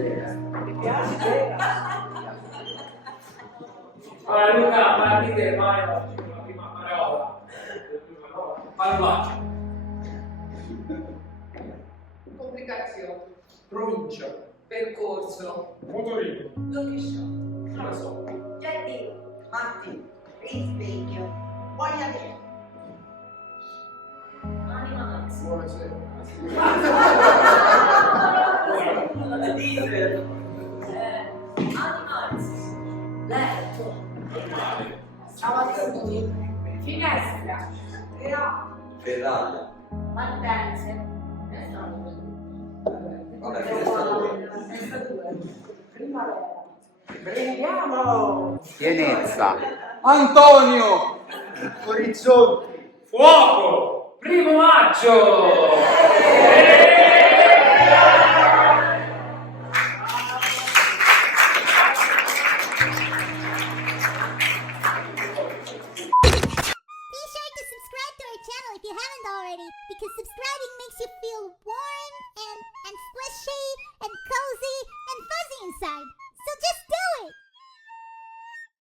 Mi piace te. Allora Luca, parti te, vai la prima parola. Linguaggio. Complicazione. Provincia. Percorso. Motorino. Location. Non lo so. Giardino. Matti. Risveglio. Voglia te. Animals. Buonasera. Animals. Letto. Avanzatore. Finestra. Ferraglia. Mantenze. Vabbè, finestra 2. Primavera. Prendiamo. Pienezza. Antonio. Orizzonti. Fuoco! 1° maggio! If you haven't already, because subscribing makes you feel warm and squishy and cozy and fuzzy inside.